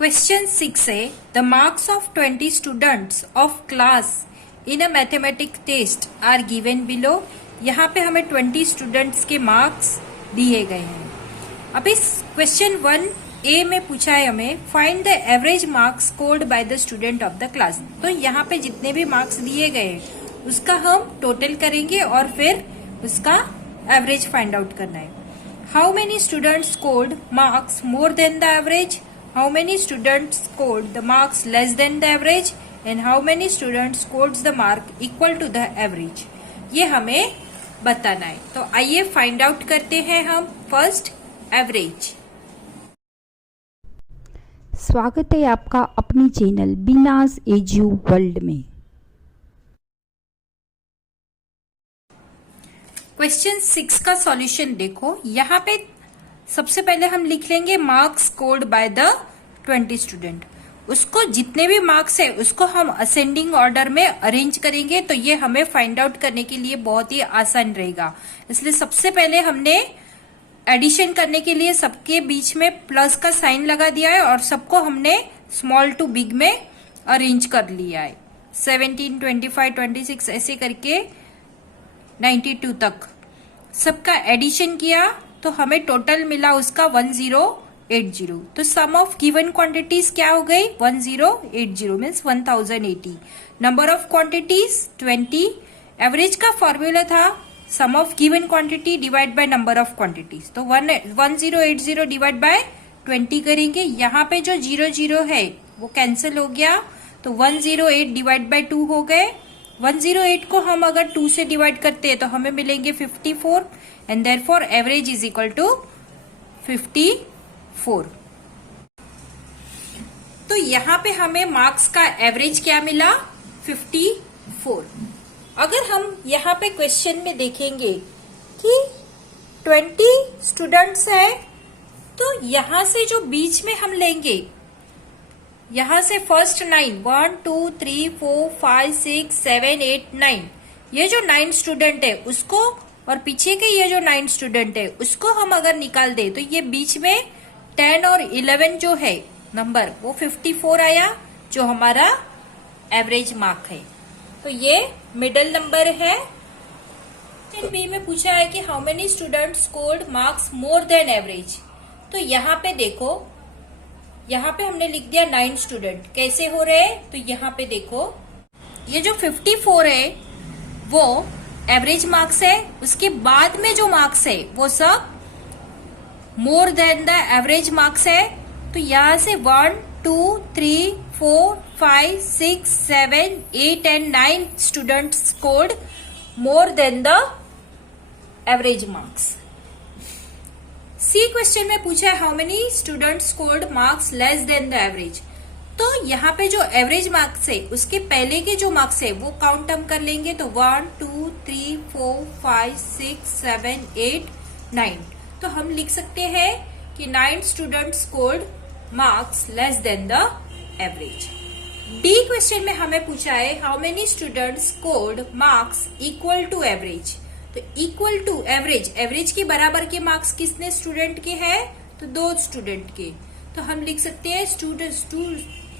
Question 6a. The marks of 20 students of class in a mathematics test are given below. यहाँ पे हमें 20 students के marks दिए गए हैं. अब इस क्वेश्चन 1a में पूछा है हमें find the average marks scored by the student of the class. तो यहाँ पे जितने भी मार्क्स दिए गए हैं उसका हम टोटल करेंगे और फिर उसका एवरेज फाइंड आउट करना है. How many students scored marks more than the average, how many students scored the marks less than the average and how many students scored the mark equal to the average. ये हमें बताना है. तो आइए find out करते हैं हम first average. स्वागत है आपका अपनी चैनल बीनाज एजू वर्ल्ड में. क्वेश्चन 6 का सॉल्यूशन देखो. यहाँ पे सबसे पहले हम लिख लेंगे marks scored by the 20 student. उसको जितने भी मार्क्स है उसको हम असेंडिंग ऑर्डर में अरेंज करेंगे तो ये हमें फाइंड आउट करने के लिए बहुत ही आसान रहेगा. इसलिए सबसे पहले हमने एडिशन करने के लिए सबके बीच में प्लस का साइन लगा दिया है और सबको हमने स्मॉल टू बिग में अरेंज कर लिया है. 17, 25, 26 ऐसे करके 92 तक सबका एडिशन किया तो हमें टोटल मिला उसका 1080. तो सम ऑफ गिवन क्वांटिटीज क्या हो गई 1080 means 1080. Number of quantities 20. Average का फॉर्मूला था sum of given quantity divide by number of quantities. तो 1080 डिवाइड बाय 20 करेंगे. यहाँ पे जो 00 है वो कैंसिल हो गया तो 108 डिवाइड बाय 2 हो गए. 108 को हम अगर 2 से डिवाइड करते हैं तो हमें मिलेंगे 54 and therefore average is equal to 54. तो यहाँ पे हमें मार्क्स का एवरेज क्या मिला 54. अगर हम यहाँ पे क्वेश्चन में देखेंगे कि 20 स्टूडेंट्स है तो यहाँ से जो बीच में हम लेंगे यहाँ से फर्स्ट 9 1 2 3 4 5 6 7 8 9 ये जो 9 स्टूडेंट है उसको और पीछे के ये जो 9 स्टूडेंट है उसको हम अगर निकाल दे तो ये बीच में 10 और 11 जो है नंबर वो 54 आया जो हमारा एवरेज मार्क है. तो ये मिडिल नंबर है. क्वेश्चन बी में पूछा है कि how many student scored marks more than average. तो यहाँ पे देखो यहाँ पे हमने लिख दिया 9 स्टूडेंट. कैसे हो रहे हैं तो यहाँ पे देखो ये जो 54 है वो एवरेज मार्क्स है. उसके बाद में जो मार्क्स है वो सब मोर देन द एवरेज मार्क्स है. तो यहां से 1 2 3 4 5 6 7 8 and 9 student scored more than the average marks. C question में पूछा है how many student scored marks less than the average. तो यहाँ पे जो एवरेज मार्क्स है उसके पहले के जो मार्क्स है वो काउंट हम कर लेंगे. तो 1 2 3 4 5 6 7 8 9. तो हम लिख सकते हैं कि 9 student scored marks less than the average. D question में हमें पूछा है how many student scored marks equal to average. तो इक्वल टू एवरेज, एवरेज के बराबर के मार्क्स किसने स्टूडेंट के हैं तो 2 स्टूडेंट के. तो हम लिख सकते हैं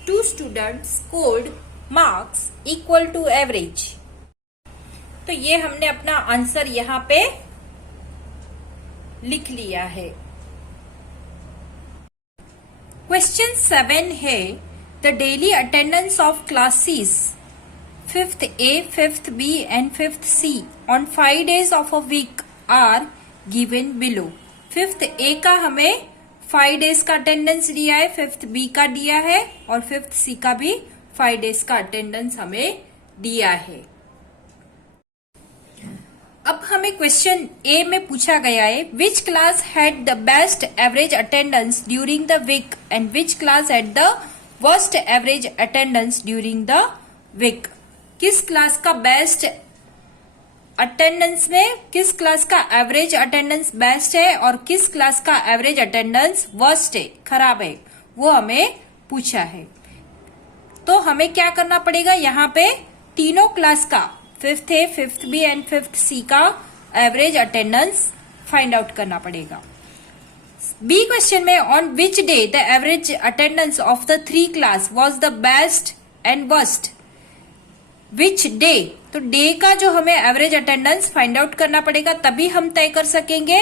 two student scored marks equal to average. तो ये हमने अपना आंसर यहाँ पे लिख लिया है. क्वेश्चन 7 है the daily attendance of classes 5th A, 5th B and 5th C on 5 days of a week are given below. 5th A का हमें 5 डेज का अटेंडेंस दिया है, 5th B का दिया है और 5th C का भी 5 डेज का अटेंडेंस हमें दिया है. अब हमें क्वेश्चन A में पूछा गया है which class had the best average attendance during the week and which class had the worst average attendance during the week. किस क्लास का बेस्ट अटेंडेंस में किस क्लास का एवरेज अटेंडेंस बेस्ट है और किस क्लास का एवरेज अटेंडेंस वर्स्ट है, खराब है, वो हमें पूछा है. तो हमें क्या करना पड़ेगा यहाँ पे तीनों क्लास का 5th A, 5th B and 5th C का एवरेज अटेंडेंस फाइंड आउट करना पड़ेगा. बी क्वेश्चन में on which day the average attendance of the 3 class was the best and worst. Which day, तो डे का जो हमें average attendance find out करना पड़ेगा, तभी हम तय कर सकेंगे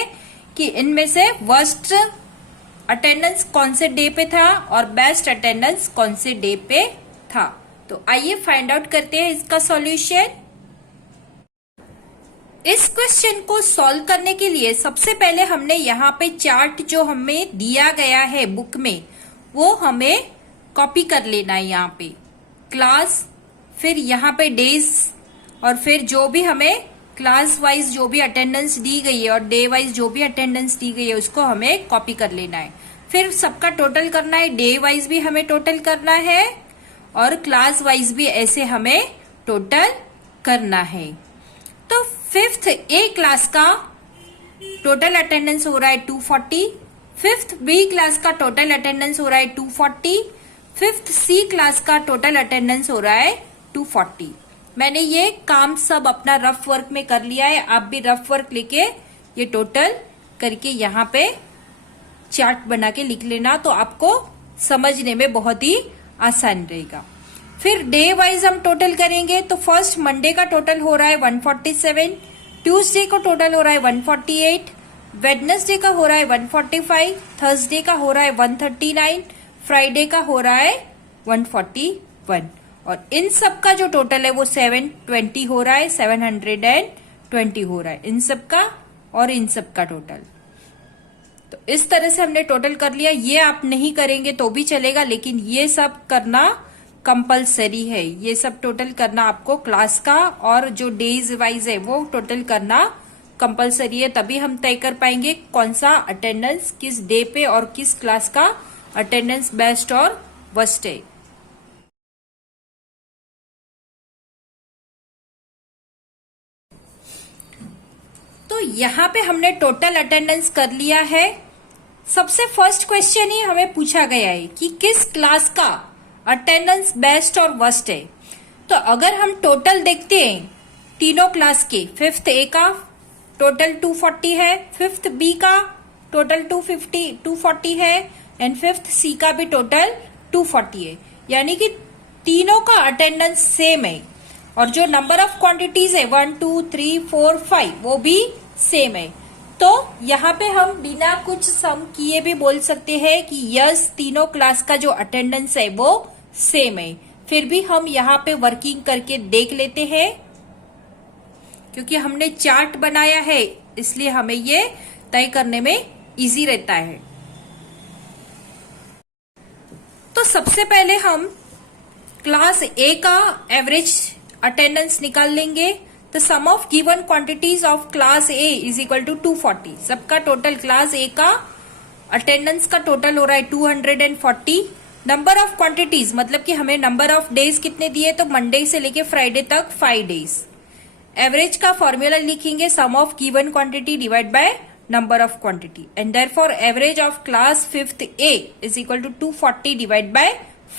कि इनमें से वर्स्ट अटेंडेंस कौन से डे पे था और बेस्ट अटेंडेंस कौन से डे पे था। तो आइए फाइंड आउट करते हैं इसका सॉल्यूशन। इस क्वेश्चन को सॉल्व करने के लिए सबसे पहले हमने यहाँ पे चार्ट जो हमें दिया गया है बुक में वो हमें कॉपी कर लेना है। यहाँ पे क्लास, फिर यहाँ पे डेज, और फिर जो भी हमें क्लास वाइज जो भी अटेंडेंस दी गई है और डे वाइज जो भी अटेंडेंस दी गई है उसको हमें कॉपी कर लेना है। फिर सबका टोटल करना है, डे वाइज भी हमें टोटल करना है और क्लास वाइज भी ऐसे हमें टोटल करना है। तो 5th ए क्लास का टोटल अटेंडेंस हो रहा है 240, 5th बी क्लास का टोटल अटेंडेंस हो रहा है 240, 5th सी क्लास का टोटल अटेंडेंस हो रहा है 240। मैंने ये काम सब अपना रफ वर्क में कर लिया है, आप भी रफ वर्क लेके ये टोटल करके यहाँ पे चार्ट बना के लिख लेना, तो आपको समझने में बहुत ही आसान रहेगा। फिर डे वाइज हम टोटल करेंगे तो फर्स्ट मंडे का टोटल हो रहा है 147, ट्यूसडे को टोटल हो रहा है 148, वेडनेसडे का हो रहा है 145, थर्सडे का हो रहा है 139, फ्राइडे का हो रहा है 141 और इन सब का जो टोटल है वो 720 हो रहा है, 720 हो रहा है इन सब का और इन सब का टोटल। तो इस तरह से हमने टोटल कर लिया। ये आप नहीं करेंगे तो भी चलेगा, लेकिन ये सब करना कंपलसरी है। ये सब टोटल करना आपको क्लास का और जो डेज वाइज है वो टोटल करना कंपलसरी है, तभी हम तय कर पाएंगे कौन सा अटेंडेंस किस डे पे और किस क्लास का अटेंडेंस बेस्ट और वर्स्ट है। तो यहाँ पे हमने टोटल अटेंडेंस कर लिया है। सबसे फर्स्ट क्वेश्चन ही हमें पूछा गया है कि किस क्लास का अटेंडेंस बेस्ट और वर्स्ट है। तो अगर हम टोटल देखते हैं तीनों क्लास के, 5th ए का टोटल 240 है, 5th बी का टोटल 240 है एंड 5th सी का भी टोटल 240 है, यानी कि तीनों का अटेंडेंस सेम है और जो नंबर ऑफ क्वांटिटीज है 1 2 3 4 5 वो भी सेम है। तो यहाँ पे हम बिना कुछ सम किए भी बोल सकते हैं कि यस तीनों क्लास का जो अटेंडेंस है वो सेम है। फिर भी हम यहाँ पे वर्किंग करके देख लेते हैं, क्योंकि हमने चार्ट बनाया है इसलिए हमें ये तय करने में इजी रहता है। तो सबसे पहले हम क्लास ए का एवरेज अटेंडेंस निकाल लेंगे। The sum of given quantities of class A is equal to 240। सबका टोटल क्लास ए का अटेंडेंस का टोटल हो रहा है 240। नंबर ऑफ क्वांटिटीज मतलब कि हमें नंबर ऑफ डेज कितने दिए, तो मंडे से लेके फ्राइडे तक 5 डेज। एवरेज का फॉर्मूला लिखेंगे sum of given quantity divide by number of quantity and therefore average of class 5th A is equal to 240 divide by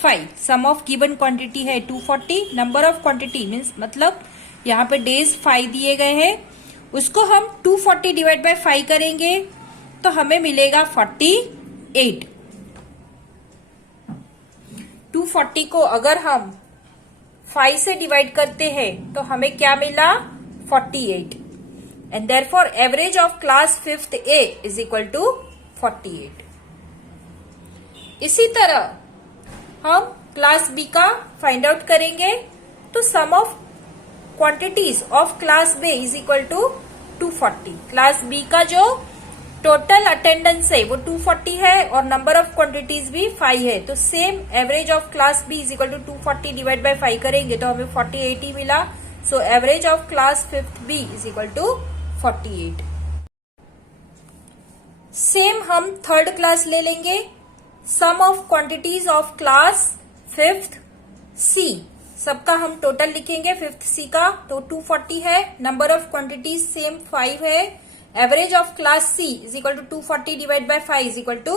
5। Sum of given quantity है 240, number of quantity means मतलब यहाँ पे days 5 दिए गए हैं, उसको हम 240 डिवाइड बाय 5 करेंगे तो हमें मिलेगा 48। 240 को अगर हम 5 से डिवाइड करते हैं तो हमें क्या मिला 48 and therefore average of class 5th A is equal to 48। इसी तरह हम क्लास बी का फाइंड आउट करेंगे तो sum of quantities of class B is equal to 240। Class B का जो टोटल अटेंडेंस है वो 240 है और नंबर ऑफ क्वांटिटीज भी 5 है, तो same average of class B is equal to 240 divide by 5 करेंगे तो हमें 48 ही मिला। So average of class 5th B is equal to 48। Same हम थर्ड क्लास ले लेंगे। Sum of quantities of class 5th C, सबका हम टोटल लिखेंगे 5th सी का, तो 240 है, नंबर ऑफ क्वांटिटीज सेम 5 है। Average of class C is equal to 240 divide by 5 is equal to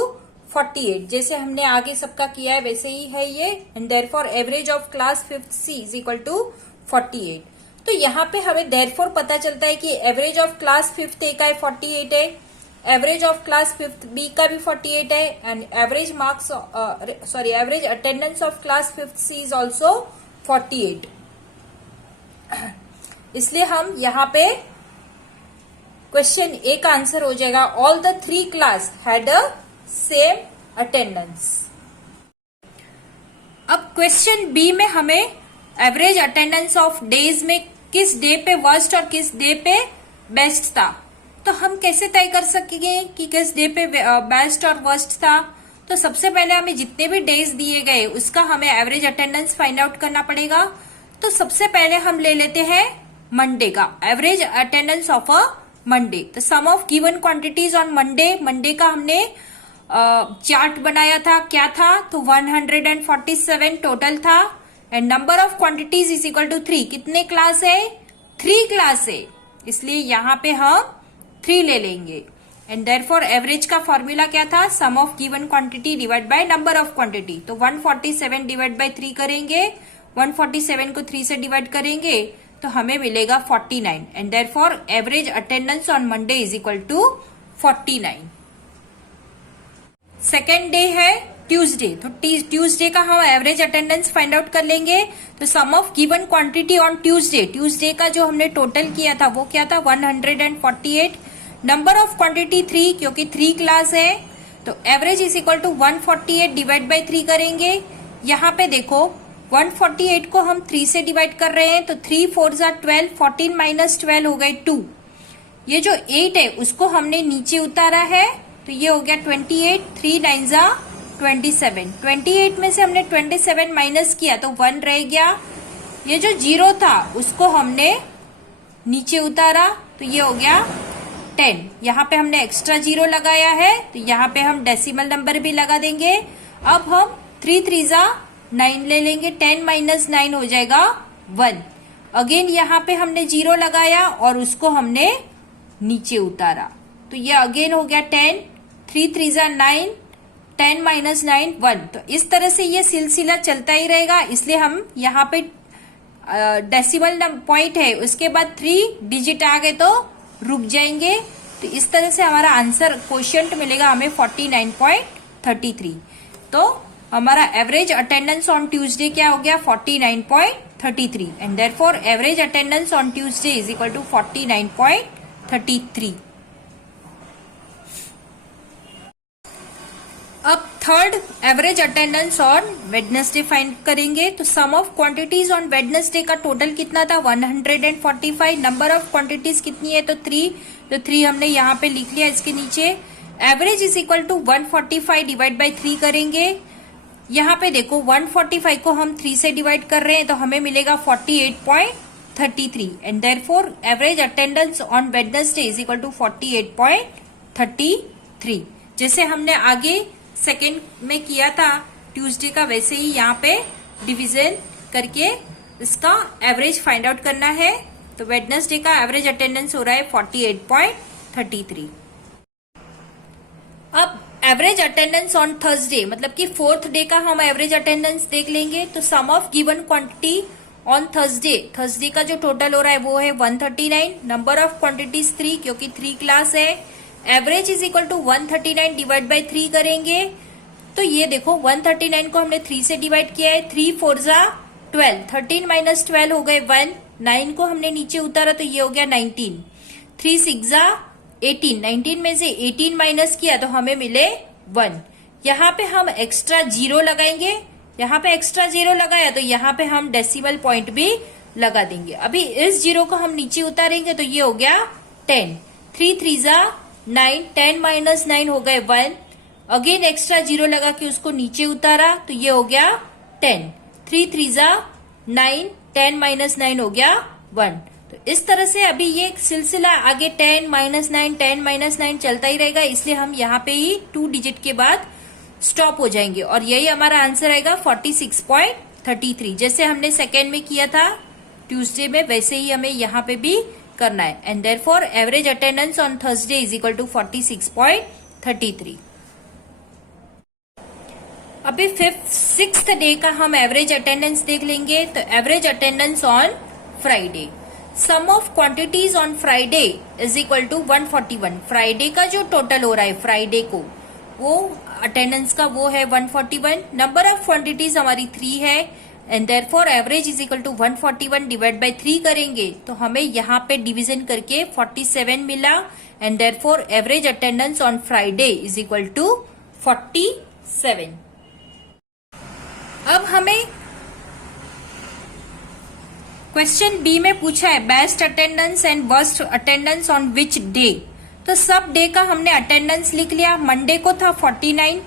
48। जैसे हमने आगे सबका किया है वैसे ही है ये and therefore average of class 5th C is equal to 48। तो यहाँ पे हमें देयरफॉर पता चलता है कि एवरेज ऑफ क्लास 5th ए का 48 है, average of class fifth B का भी 48 है and average marks average attendance of class fifth C is also 48। इसलिए हम यहाँ पे क्वेश्चन ए का आंसर हो जाएगा all the 3 class had a same attendance. अब क्वेश्चन बी में हमें एवरेज अटेंडेंस ऑफ डेज में किस डे पे वर्स्ट और किस डे पे बेस्ट था, तो हम कैसे तय कर सकेंगे कि किस डे पे बेस्ट और वर्स्ट था। तो सबसे पहले हमें जितने भी डेज दिए गए उसका हमें एवरेज अटेंडेंस फाइंड आउट करना पड़ेगा। तो सबसे पहले हम ले लेते हैं मंडे का average attendance of a Monday. तो sum of given quantities on Monday का हमने चार्ट बनाया था, क्या था, तो 147 टोटल था and number of quantities is equal to 3। कितने क्लास है, 3 क्लास है, इसलिए यहाँ पे हम 3 ले लेंगे एंड देयरफॉर एवरेज का फॉर्मूला क्या था, sum of given quantity divide by number of quantity. तो 147 डिवाइड बाय 3 करेंगे, 147 को 3 से डिवाइड करेंगे तो हमें मिलेगा 49 and therefore average attendance on Monday is equal to 49। Second day है ट्यूसडे, तो ट्यूसडे का हम एवरेज अटेंडेंस फाइंड आउट कर लेंगे। तो sum of given quantity on Tuesday का जो हमने टोटल किया था वो क्या था, 148। नंबर ऑफ क्वांटिटी 3, क्योंकि 3 क्लास है, तो average is equal to 148 divide by 3 करेंगे। यहाँ पे देखो 148 को हम 3 से डिवाइड कर रहे हैं, तो 3 4 जा 12, 14 माइनस 12 हो गए 2। ये जो 8 है उसको हमने नीचे उतारा है, तो ये हो गया 28, 3 9 जा 27। 28 में से हमने 27 माइनस किया तो 1 रह गया। ये जो 0 था उसको हमने नीचे उतारा, तो ये हो गया 10। यहाँ पे हमने एक्स्ट्रा 0 लगाया है, तो यहाँ पे हम डेसिमल नंबर भी लगा देंगे। अब हम 3 3 जा 9 ले लेंगे, 10 माइनस 9 हो जाएगा 1। अगेन यहाँ पे हमने 0 लगाया और उसको हमने नीचे उतारा, तो ये अगेन हो गया 10, 3 3 जा 9, 10 माइनस 9 1। तो इस तरह से ये सिलसिला चलता ही रहेगा, इसलिए हम यहाँ पे डेसिमल पॉइंट है उसके बाद 3 डिजिट आ गए तो रुक जाएंगे। तो इस तरह से हमारा आंसर क्वोशिएंट मिलेगा हमें 49.33। तो हमारा एवरेज अटेंडेंस ऑन ट्यूसडे क्या हो गया, 49.33 and therefore average attendance on Tuesday is equal to 49.33। अब third average attendance on Wednesday find करेंगे। तो sum of quantities on Wednesday का टोटल कितना था, 145। नंबर ऑफ क्वांटिटीज कितनी है, तो 3, तो 3 हमने यहाँ पे लिख लिया इसके नीचे। Average is equal to 145 divide by 3 करेंगे। यहाँ पे देखो 145 को हम 3 से डिवाइड कर रहे हैं तो हमें मिलेगा 48.33 and therefore average attendance on Wednesday is equal to 48.33। जैसे हमने आगे सेकेंड में किया था ट्यूसडे का, वैसे ही यहाँ पे डिवीजन करके इसका एवरेज फाइंड आउट करना है। तो वेडनेसडे का एवरेज अटेंडेंस हो रहा है 48.33। अब एवरेज अटेंडेंस ऑन थर्सडे, मतलब कि फोर्थ डे का हम एवरेज अटेंडेंस देख लेंगे। तो sum of given quantity on Thursday का जो टोटल हो रहा है वो है 139। नंबर ऑफ क्वांटिटीज 3, क्योंकि 3 क्लास है। Average is equal to 139 divide by 3 करेंगे, तो ये देखो 139 को हमने 3 से डिवाइड किया है, 3 4 जा 12, 13 माइनस 12 हो गए 1। 9 को हमने नीचे उतारा तो ये हो गया 19, 3 6 जा 18, 19 में से 18 माइनस किया तो हमें मिले 1। यहाँ पे हम एक्स्ट्रा 0 लगाएंगे, यहाँ पे एक्स्ट्रा 0 लगाया तो यहाँ पे हम डेसिमल पॉइंट भी लगा देंगे। अभी इस 0 को हम नीचे उतारेंगे तो ये हो गया 10, 3 3 जा 9, 10 माइनस 9 हो गए 1। अगेन एक्स्ट्रा 0 लगा के उसको नीचे उतारा तो ये हो गया 10, 3 3 जा 9, 10 माइनस 9 हो गया 1। तो इस तरह से अभी ये सिलसिला आगे 10 माइनस 9, 10 माइनस 9 चलता ही रहेगा, इसलिए हम यहाँ पे ही 2 डिजिट के बाद स्टॉप हो जाएंगे और यही हमारा आंसर आएगा 46.33। जैसे हमने सेकेंड में किया था ट्यूसडे में, वैसे ही हमें यहाँ पे भी करना है and therefore average attendance on Thursday is equal to 46.33। अभी सिक्स्थ डे का हम एवरेज अटेंडेंस देख लेंगे। तो average attendance on Friday, sum of quantities on Friday is equal to 141। Friday का जो टोटल हो रहा है फ्राइडे को, वो अटेंडेंस का वो है 141। नंबर ऑफ क्वांटिटीज हमारी 3 है and therefore average is equal to 141 divide by 3 करेंगे तो हमें यहाँ पे डिवीजन करके 47 मिला and therefore average attendance on Friday is equal to 47। अब हमें क्वेश्चन बी में पूछा है best attendance and worst attendance on which day. तो सब डे का हमने अटेंडेंस लिख लिया। मंडे को था 49,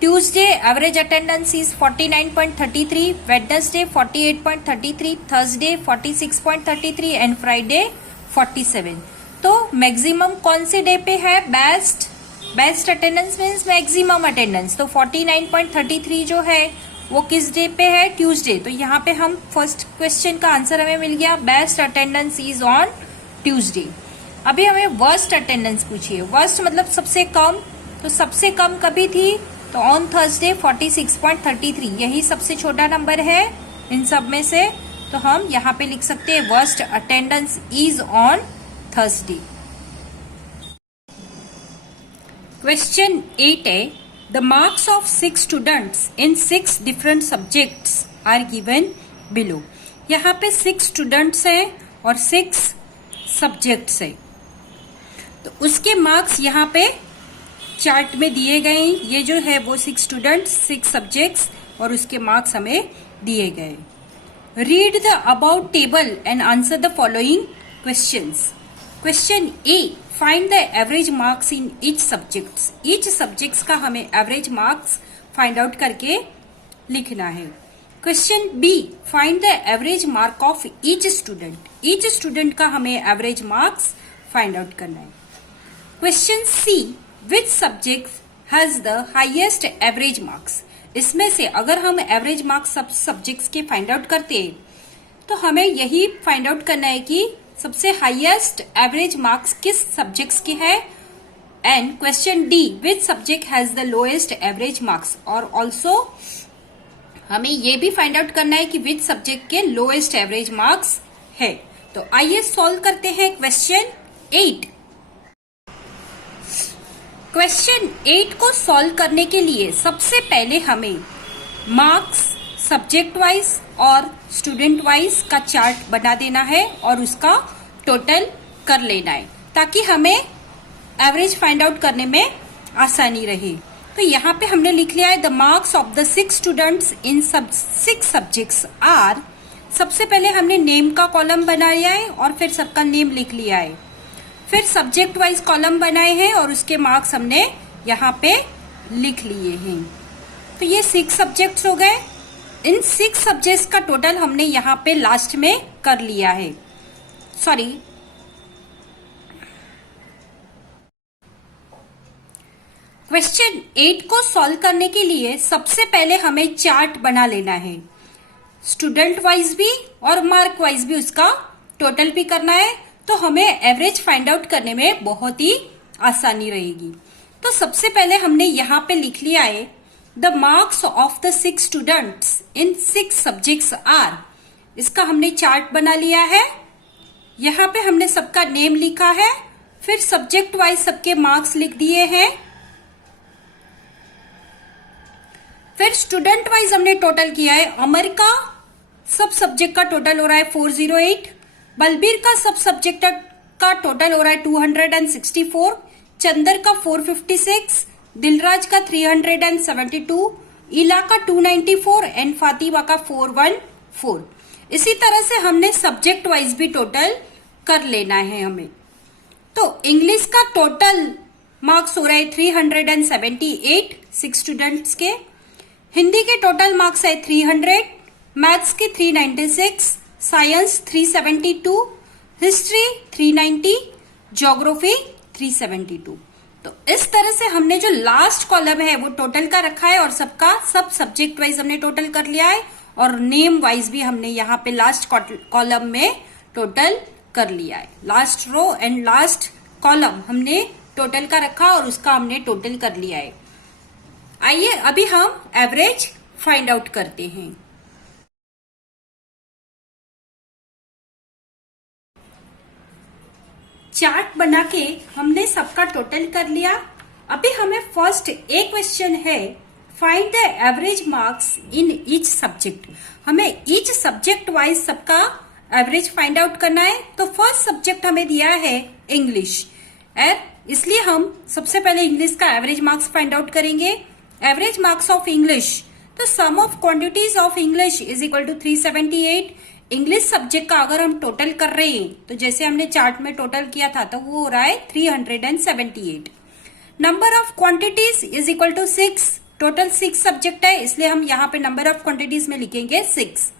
Tuesday average attendance is 49.33, Wednesday 48.33, Thursday 46.33 and Friday 47। तो मैक्सिमम कौन से डे पे है? Best attendance means maximum attendance. तो 49.33 जो है वो किस डे पे है? ट्यूसडे। तो यहाँ पे हम फर्स्ट क्वेश्चन का आंसर हमें मिल गया, best attendance is on Tuesday. अभी हमें वर्स्ट अटेंडेंस पूछिए। वर्स्ट मतलब सबसे कम, तो सबसे कम कभी थी? तो ऑन थर्सडे 46.33, यही सबसे छोटा नंबर है इन सब में से। तो हम यहाँ पे लिख सकते हैं worst attendance is on Thursday. Question 8 है, the marks of 6 students in 6 different subjects are given below. यहाँ पे 6 स्टूडेंट्स हैं और 6 सब्जेक्ट्स हैं, तो उसके मार्क्स यहाँ पे चार्ट में दिए गए। ये जो है वो 6 स्टूडेंट्स, 6 सब्जेक्ट्स और उसके मार्क्स हमें दिए गए। Read the about table and answer the following questions. Question A, find the average marks in each subjects. Each subjects का हमें एवरेज मार्क्स फाइंड आउट करके लिखना है। Question B, find the average mark of each student. Each student का हमें average marks find out करना है। Question C, which subject has the highest average marks. इसमें से अगर हम एवरेज मार्क्स सब सब्जेक्ट्स के फाइंड आउट करते हैं तो हमें यही फाइंड आउट करना है कि सबसे हाईएस्ट एवरेज मार्क्स किस सब्जेक्ट्स के है। And question D, which subject has the lowest average marks. और ऑल्सो हमें ये भी फाइंड आउट करना है कि विच सब्जेक्ट के लोएस्ट एवरेज मार्क्स है। तो आइए सॉल्व करते हैं क्वेश्चन 8। क्वेश्चन 8 को सॉल्व करने के लिए सबसे पहले हमें मार्क्स सब्जेक्ट वाइज और स्टूडेंट वाइज का चार्ट बना देना है और उसका टोटल कर लेना है ताकि हमें एवरेज फाइंड आउट करने में आसानी रहे। तो यहाँ पे हमने लिख लिया है the marks of the 6 students in 6 subjects are. सबसे पहले हमने नेम का कॉलम बना लिया है और फिर सबका नेम लिख लिया है। फिर सब्जेक्ट वाइज कॉलम बनाए हैं और उसके मार्क्स हमने यहाँ पे लिख लिए हैं। तो ये 6 सब्जेक्ट्स हो गए। इन 6 सब्जेक्ट्स का टोटल हमने यहाँ पे लास्ट में कर लिया है। सॉरी, क्वेश्चन 8 को सॉल्व करने के लिए सबसे पहले हमें चार्ट बना लेना है, स्टूडेंट वाइज भी और मार्क वाइज भी उसका टोटल भी करना है। तो हमें एवरेज फाइंड आउट करने में बहुत ही आसानी रहेगी। तो सबसे पहले हमने यहाँ पे लिख लिया है the marks of the 6 students in 6 subjects are. इसका हमने चार्ट बना लिया है। यहाँ पे हमने सबका नेम लिखा है, फिर सब्जेक्ट वाइज सबके मार्क्स लिख दिए हैं, फिर स्टूडेंट वाइज हमने टोटल किया है। अमर का सब सब्जेक्ट का टोटल हो रहा है 408, बलबीर का सब सब्जेक्ट का टोटल हो रहा है 264, चंदर का 456, दिलराज का 372, इला का 294 एंड फातिमा का 414। इसी तरह से हमने सब्जेक्ट वाइज भी टोटल कर लेना है हमें। तो इंग्लिश का टोटल मार्क्स हो रहा है 378 6 स्टूडेंट्स के, हिंदी के टोटल मार्क्स है 300, मैथ्स के 396, साइंस 372, हिस्ट्री 390, ज्योग्राफी 372। तो इस तरह से हमने जो लास्ट कॉलम है वो टोटल का रखा है और सबका सब सब्जेक्ट वाइज हमने टोटल कर लिया है और नेम वाइज भी हमने यहाँ पे लास्ट कॉलम में टोटल कर लिया है। Last row and last column हमने टोटल का रखा और उसका हमने टोटल कर लिया है। आइए अभी हम एवरेज फाइंड आउट करते हैं। चार्ट बना के हमने सबका टोटल कर लिया। अभी हमें फर्स्ट एक क्वेश्चन है, find the average marks in each subject. हमें ईच सब्जेक्ट वाइज सबका एवरेज फाइंड आउट करना है। तो फर्स्ट सब्जेक्ट हमें दिया है इंग्लिश, इसलिए हम सबसे पहले इंग्लिश का एवरेज मार्क्स फाइंड आउट करेंगे। एवरेज मार्क्स ऑफ इंग्लिश, तो sum of quantities of English is equal to 378। English subject का अगर हम टोटल कर रहे हैं तो जैसे हमने चार्ट में टोटल किया था तो वो हो रहा है 378। Number of quantities is equal to 6। Total 6 subject है, इसलिए हम यहाँ पे नंबर ऑफ क्वांटिटीज में लिखेंगे 6।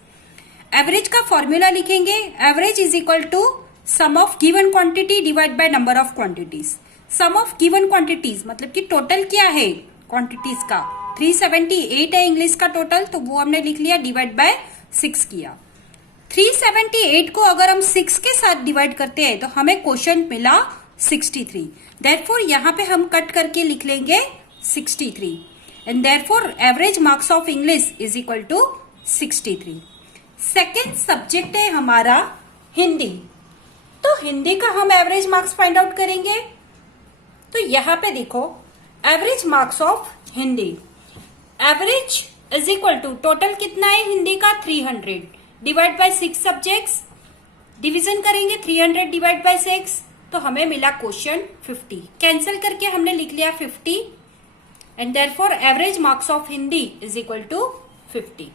एवरेज का फॉर्मूला लिखेंगे, average is equal to sum of given quantity divide by number of quantities. Sum of given quantities मतलब कि टोटल क्या है क्वांटिटीज का, 378 है इंग्लिश का टोटल, तो वो हमने लिख लिया, डिवाइड बाय 6 किया। 378 को अगर हम 6 के साथ डिवाइड करते हैं तो हमें क्वोशंट मिला 63। देयरफॉर यहाँ पे हम कट करके लिख लेंगे 63 and therefore average marks of English is equal to 63। Second subject है हमारा हिंदी, तो हिंदी का हम एवरेज मार्क्स फाइंड आउट करेंगे। तो यहाँ पे देखो average marks of Hindi, average is equal to total कितना है हिंदी का 300 डिवाइड बाय 6 सब्जेक्ट्स। डिवीजन करेंगे 300 डिवाइड बाय 6 तो हमें मिला क्वोशंट 50। कैंसिल करके हमने लिख लिया 50 and therefore average marks of Hindi is equal to 50।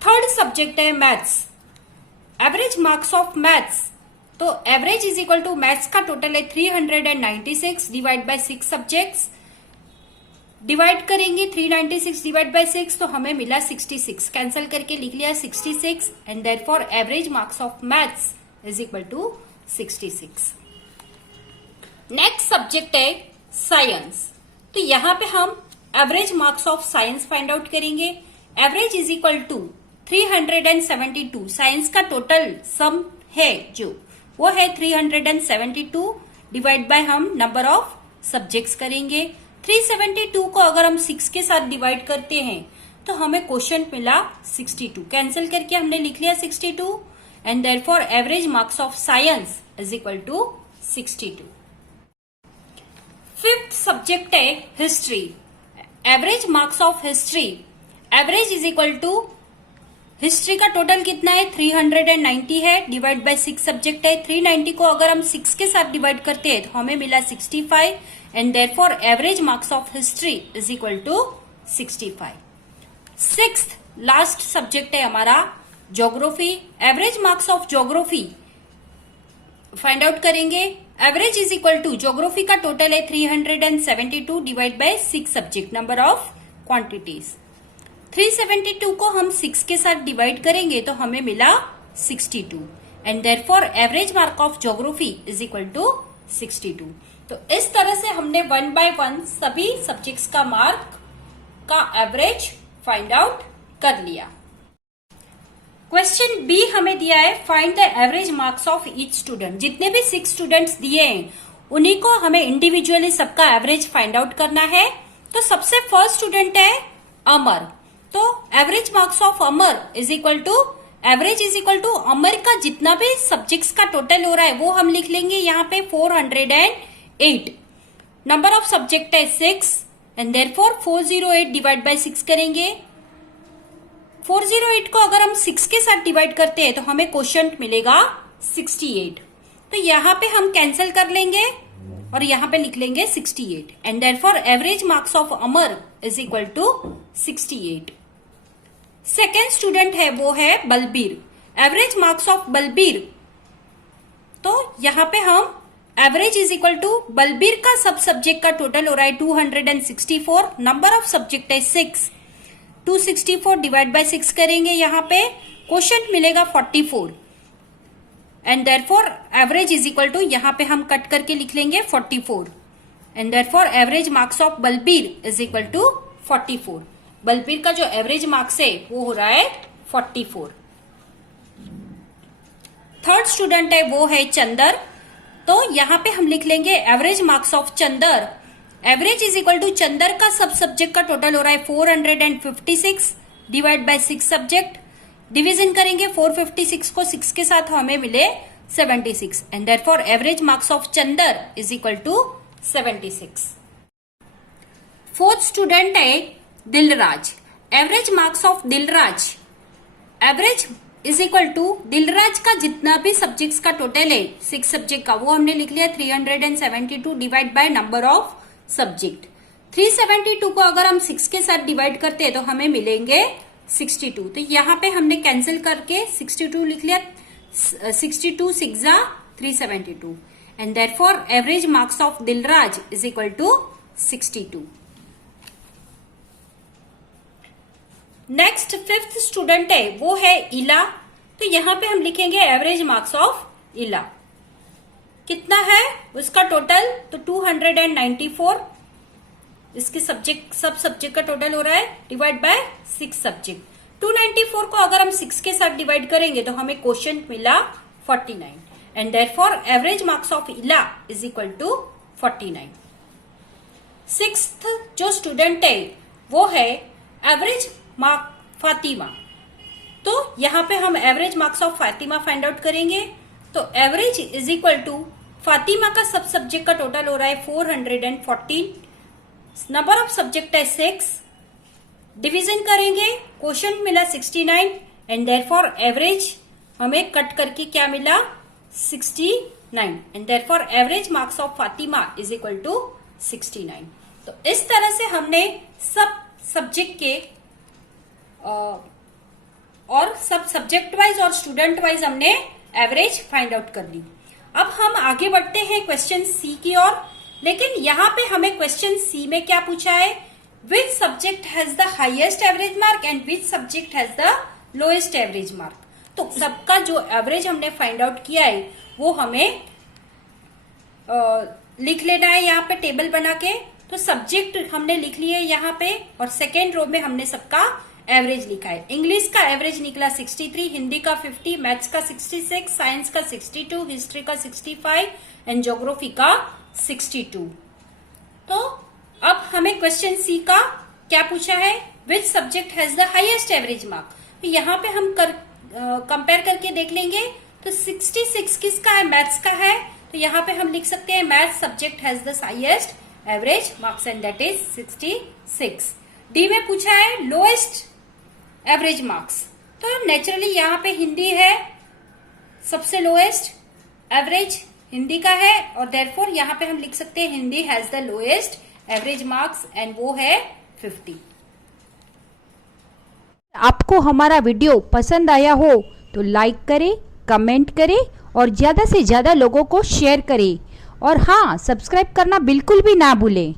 Third subject है maths, average marks of maths, तो average is equal to maths का टोटल है 396 डिवाइड बाय 6 सब्जेक्ट्स। डिवाइड करेंगे 396 डिवाइड बाय 6 तो हमें मिला 66। कैंसिल करके लिख लिया 66 and therefore average marks of maths is equal to 66। Next subject है साइंस, तो यहां पे हम average marks of science find out करेंगे। Average is equal to 372, science का टोटल सम है जो वो है 372 डिवाइड बाय हम नंबर ऑफ सब्जेक्ट्स करेंगे। 372 को अगर हम 6 के साथ डिवाइड करते हैं तो हमें क्वोशंट मिला 62। कैंसिल करके हमने लिख लिया 62 and therefore average marks of science is equal to 62। Fifth subject है history, average marks of history, average is equal to history का टोटल कितना है 390 है डिवाइड बाय 6 सब्जेक्ट है। 390 को अगर हम 6 के साथ डिवाइड करते हैं तो हमें मिला 65 and therefore average marks of history is equal to 65। Sixth last subject है हमारा geography, average marks of geography find out करेंगे। Average is equal to geography का टोटल है 372 divide by 6 subject number of quantities. 372 को हम 6 के साथ divide करेंगे तो हमें मिला 62 and therefore average mark of geography is equal to 62। तो इस तरह से हमने 1 बाय 1 सभी सब्जेक्ट्स का मार्क का एवरेज फाइंड आउट कर लिया। क्वेश्चन बी हमें दिया है, find the average marks of each student. जितने भी 6 स्टूडेंट्स दिए हैं उन्हीं को हमें इंडिविजुअली सबका एवरेज फाइंड आउट करना है। तो सबसे फर्स्ट स्टूडेंट है अमर, तो average marks of Amar is equal to average is equal to Amar का जितना भी सब्जेक्ट्स का टोटल हो रहा है वो हम लिख लेंगे यहाँ पे 408। नंबर ऑफ सब्जेक्ट है 6 एंड देयरफॉर 408 डिवाइड बाय 6 करेंगे। 408 को अगर हम 6 के साथ डिवाइड करते हैं तो हमें क्वोशंट मिलेगा 68। तो यहाँ पे हम कैंसिल कर लेंगे और यहाँ पे लिख लेंगे 68 and therefore average marks of Amar is equal to 68। Second student है वो है Balbir, average marks of Balbir, तो यहाँ पे हम average is equal to Balbir का सब सब्जेक्ट का टोटल हो रहा है 264। नंबर ऑफ सब्जेक्ट है 6, 264 डिवाइड बाय 6 करेंगे, यहाँ पे क्वोशंट मिलेगा 44 and therefore average is equal to यहाँ पे हम कट करके लिख लेंगे 44 and therefore average marks of Balbir is equal to 44। Balbir का जो एवरेज मार्क्स है वो हो रहा है 44। थर्ड स्टूडेंट है वो है चंदर, तो यहाँ पे हम लिख लेंगे average marks of Chandar, average is equal to Chandar का सब सब्जेक्ट का टोटल हो रहा है 456 डिवाइड बाय 6 सब्जेक्ट। डिवीजन करेंगे 456 को 6 के साथ हमें मिले 76 and therefore average marks of Chandar is equal to 76. Fourth student है Dilraj. Average marks of Dilraj, average is equal to Dilraj का जितना भी सब्जेक्ट्स का टोटल है 6 सब्जेक्ट का, वो हमने लिख लिया 372 divide by number of subject. 372 को अगर हम 6 के साथ डिवाइड करते हैं तो हमें मिलेंगे 62. तो यहाँ पे हमने कैंसिल करके 62 लिख लिया. 62 6 372 and therefore average marks of Dilraj is equal to 62. Next fifth student है वो है इला. तो यहां पे हम लिखेंगे एवरेज मार्क्स ऑफ इला. कितना है उसका टोटल, तो 294. इसके सब्जेक्ट सब सब्जेक्ट का टोटल हो रहा है डिवाइड बाय 6 सब्जेक्ट. 294 को अगर हम 6 के साथ डिवाइड करेंगे तो हमें क्वोशिएंट मिला 49 and therefore average marks of इला इज इक्वल टू 49. सिक्स्थ जो स्टूडेंट है वो है एवरेज मार्क फातिमा. तो यहां पे हम average marks of Fatima find out करेंगे. तो average is equal to Fatima का सब सब्जेक्ट का टोटल हो रहा है 414. नंबर ऑफ सब्जेक्ट है 6. डिवीजन करेंगे, क्वोशिएंट मिला 69 एंड देयरफॉर एवरेज हमें कट करके क्या मिला 69 and therefore average marks of Fatima is equal to 69. तो इस तरह से हमने सब सब्जेक्ट के और सब सब्जेक्ट वाइज और स्टूडेंट वाइज हमने एवरेज फाइंड आउट कर ली. अब हम आगे बढ़ते हैं क्वेश्चन सी की ओर. लेकिन यहां पे हमें क्वेश्चन सी में क्या पूछा है, विच subject has the highest average mark and which subject has the lowest average mark. तो सबका जो एवरेज हमने फाइंड आउट किया है वो हमें लिख लेना है यहाँ पे टेबल बना के. तो सब्जेक्ट हमने लिख लिए यहाँ पे और सेकेंड रो में हमने सबका एवरेज लिखा है. इंग्लिश का एवरेज निकला 63, हिंदी का 50, मैथ्स का 66, साइंस का 62, हिस्ट्री का 65 एंड ज्योग्राफी का 62. तो अब हमें क्वेश्चन सी का क्या पूछा है, विच subject has the highest average mark. तो यहाँ पे हम कंपेयर करके देख लेंगे. तो 66 किसका है, मैथ्स का है. तो यहाँ पे हम लिख सकते हैं maths subject has the highest average marks and that is 66. D में पूछा है लोएस्ट एवरेज मार्क्स. तो नेचुरली यहाँ पे हिंदी है सबसे लोएस्ट, एवरेज हिंदी का है और देयरफॉर यहाँ पे हम लिख सकते हैं Hindi has the lowest average marks and वो है 50. आपको हमारा वीडियो पसंद आया हो तो लाइक करें, कमेंट करें और ज़्यादा से ज़्यादा लोगों को शेयर करें. और हाँ, सब्सक्राइब करना बिल्कुल भी ना भूलें.